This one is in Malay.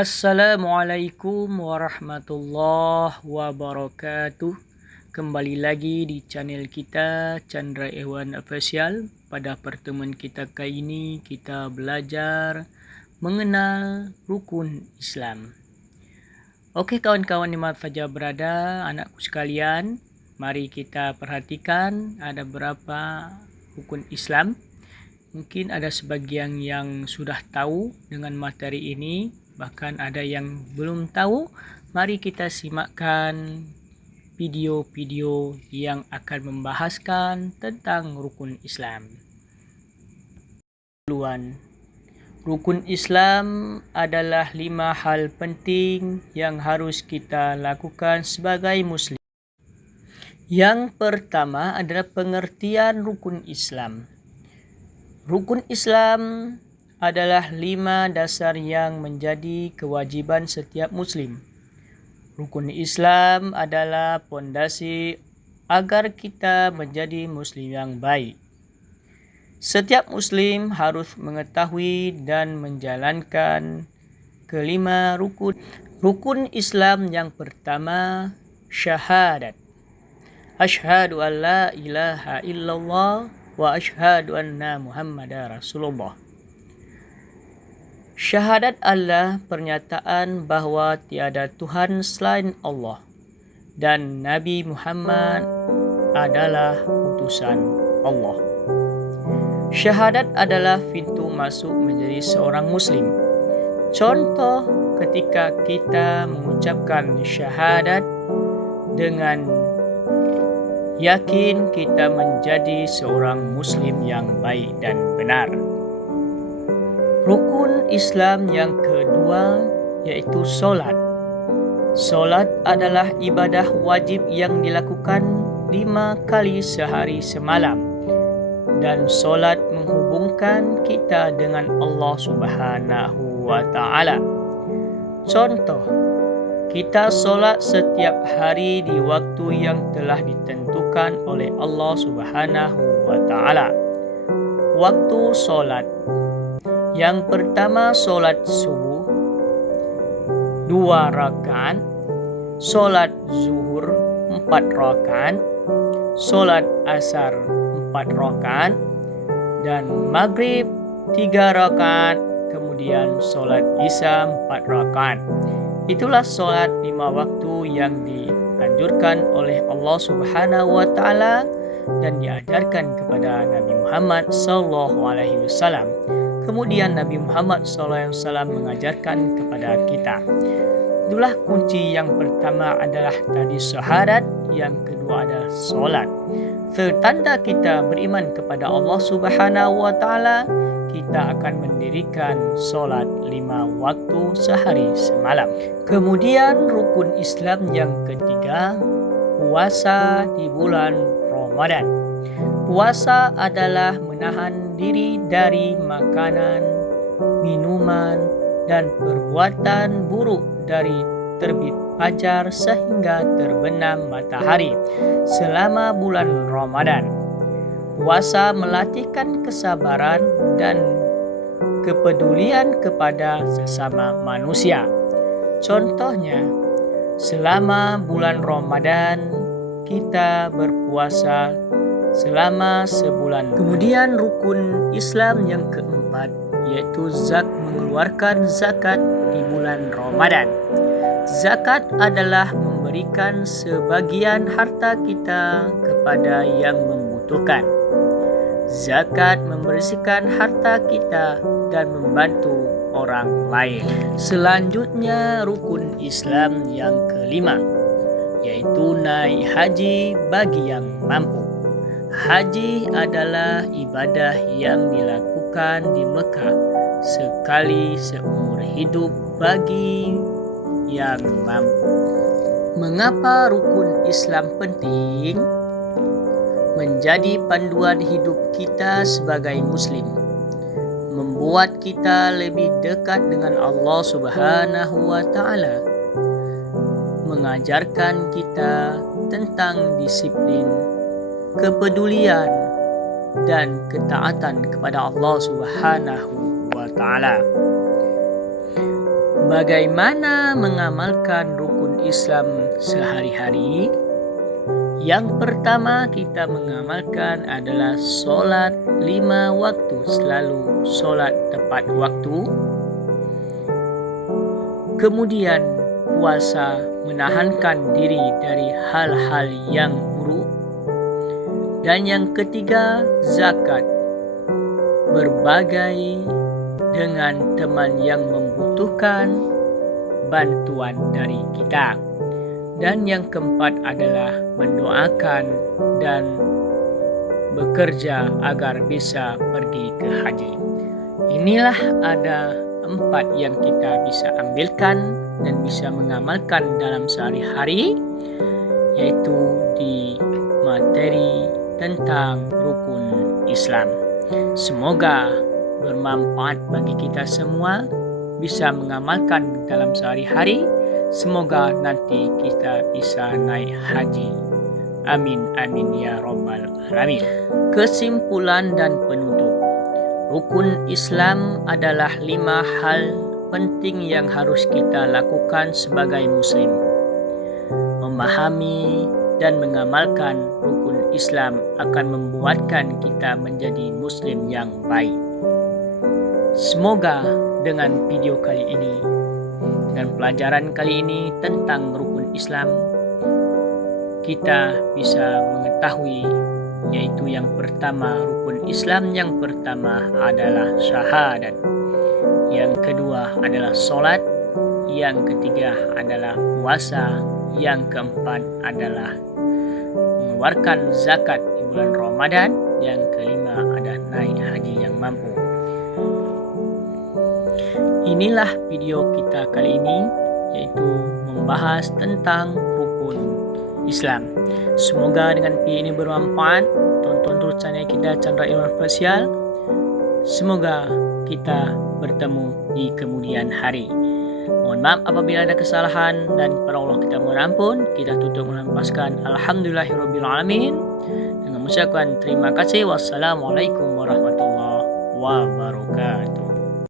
Assalamualaikum warahmatullahi wabarakatuh. Kembali lagi di channel kita Chandra Ehwan Official. Pada pertemuan kita kali ini kita belajar mengenal rukun Islam. Okey kawan-kawan dimana saja berada, anakku sekalian, mari kita perhatikan ada berapa rukun Islam. Mungkin ada sebagian yang sudah tahu dengan materi ini, bahkan ada yang belum tahu. Mari kita simakkan video-video yang akan membahaskan tentang rukun Islam. Rukun Islam adalah 5 hal penting yang harus kita lakukan sebagai Muslim. Yang pertama adalah pengertian rukun Islam. Rukun Islam adalah 5 dasar yang menjadi kewajiban setiap Muslim. Rukun Islam adalah pondasi agar kita menjadi Muslim yang baik. Setiap Muslim harus mengetahui dan menjalankan kelima rukun. Rukun Islam yang pertama, syahadat. Asyhadu an la ilaha illallah wa asyhadu anna Muhammadar Rasulullah. Syahadat adalah pernyataan bahawa tiada Tuhan selain Allah dan Nabi Muhammad adalah utusan Allah. Syahadat adalah pintu masuk menjadi seorang Muslim. Contoh ketika kita mengucapkan syahadat dengan yakin kita menjadi seorang Muslim yang baik dan benar. Rukun Islam yang kedua yaitu solat. Solat adalah ibadah wajib yang dilakukan 5 kali sehari semalam. Dan solat menghubungkan kita dengan Allah Subhanahu wa Ta'ala. Contoh, kita solat setiap hari di waktu yang telah ditentukan oleh Allah Subhanahu wa Ta'ala. Waktu solat. Yang pertama solat subuh 2 rakaat, solat zuhur 4 rakaat, solat asar 4 rakaat, dan maghrib 3 rakaat, kemudian solat isya 4 rakaat. Itulah solat 5 waktu yang dianjurkan oleh Allah Subhanahu wa Ta'ala dan diajarkan kepada Nabi Muhammad SAW. Kemudian Nabi Muhammad SAW mengajarkan kepada kita. Itulah kunci yang pertama adalah tadi syahadat, yang kedua adalah solat. Setanda kita beriman kepada Allah Subhanahu wa Ta'ala, kita akan mendirikan solat 5 waktu sehari semalam. Kemudian rukun Islam yang ketiga, puasa di bulan Ramadan. Puasa adalah menahan diri dari makanan, minuman, dan perbuatan buruk dari terbit fajar sehingga terbenam matahari selama bulan Ramadan. Puasa melatihkan kesabaran dan kepedulian kepada sesama manusia. Contohnya, selama bulan Ramadan kita berpuasa selama sebulan. Kemudian rukun Islam yang keempat yaitu mengeluarkan zakat di bulan Ramadan. Zakat adalah memberikan sebagian harta kita kepada yang membutuhkan. Zakat membersihkan harta kita dan membantu orang lain. Selanjutnya rukun Islam yang kelima yaitu naik haji bagi yang mampu. Haji adalah ibadah yang dilakukan di Mekah sekali seumur hidup bagi yang mampu. Mengapa rukun Islam penting? Menjadi panduan hidup kita sebagai Muslim, membuat kita lebih dekat dengan Allah Subhanahu wa Ta'ala, mengajarkan kita tentang disiplin, kepedulian, dan ketaatan kepada Allah Subhanahu wa Ta'ala. Bagaimana mengamalkan rukun Islam sehari-hari? Yang pertama kita mengamalkan adalah solat 5 waktu, selalu solat tepat waktu. Kemudian puasa, menahankan diri dari hal-hal yang buruk. Dan yang ketiga, zakat, berbagi dengan teman yang membutuhkan bantuan dari kita. Dan yang keempat adalah mendoakan dan bekerja agar bisa pergi ke haji. Inilah ada 4 yang kita bisa ambilkan dan bisa mengamalkan dalam sehari-hari, yaitu di materi tentang rukun Islam. Semoga bermanfaat bagi kita semua, bisa mengamalkan dalam sehari-hari. Semoga nanti kita bisa naik haji. Amin, amin ya rabbal alamin. Kesimpulan dan penutup. Rukun Islam adalah 5 hal penting yang harus kita lakukan sebagai muslim. Memahami dan mengamalkan rukun Islam akan membuatkan kita menjadi muslim yang baik. Semoga dengan video kali ini dan pelajaran kali ini tentang rukun Islam, kita bisa mengetahui, yaitu yang pertama, rukun Islam yang pertama adalah syahadat, yang kedua adalah solat, yang ketiga adalah puasa, yang keempat adalah mengeluarkan zakat di bulan Ramadan, yang kelima adalah naik haji yang mampu. Inilah video kita kali ini, yaitu membahas tentang rukun Islam. Semoga dengan video ini bermanfaat. Tonton terus channel kita Chandra Irwan Official. Semoga kita bertemu di kemudian hari. Mohon maaf apabila ada kesalahan, dan kepada Allah kita mohon ampun. Kita tutup melepaskan alhamdulillahirobbilalamin dengan mengucapkan terima kasih. Wassalamualaikum warahmatullahi wabarakatuh.